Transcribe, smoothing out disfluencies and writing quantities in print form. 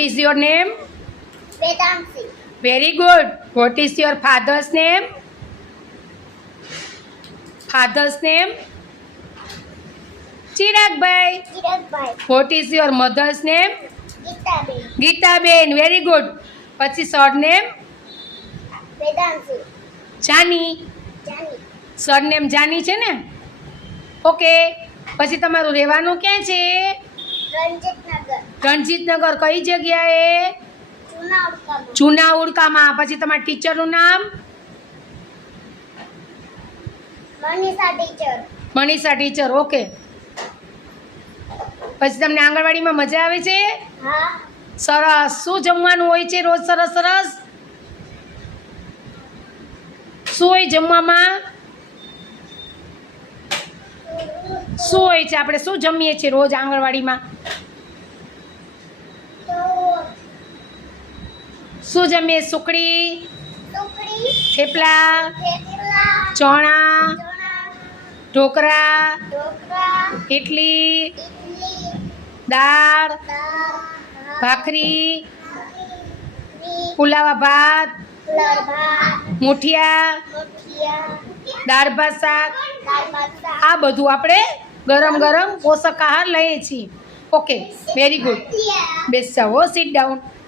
is your name? Vedansi. Very good. What is your father's name? Father's name? Chiragbhai. Chiragbai. What is your mother's name? Gitaben. Gitaben. Very good. પછી surname? Vedansi. Jani. Jani. Surname Jani છે ને? Okay. પછી તમારું રહેવાનું ક્યાં છે? Ranjit Nagar. Ranjitnagar. કઈ જગ્યાએ? Chunavkamu. જૂના ઉડકામાં. પછી તમારા ટીચરનું નામ? Manisha teacher. Manisha teacher. Okay. પછી તમને આંગણવાડીમાં મજા આવે છે? Ha. સરસ. શું જમવાનું હોય છે રોજ? સરસ સરસ. શું હોય જમવામાં? શું હોય છે? આપણે શું જમીએ છીએ રોજ આંગણવાડીમાં? શું જમીએ? સુખડી, Tukri. થેપલા, Thepla. ચણા, Chona. Dhokla, Dokra. Idli, Idli. દાળ, Dal. ભાખરી, Bhakri. પુલાવા ભાત, Larva. મુઠિયા, Mutia. દાળ ભાત શાક, Dal bata. આ બધું આપણે ગરમ ગરમ પોષક આહાર લઈએ છીએ. Okay, very good. બેસ જાઓ, સીટ ડાઉન.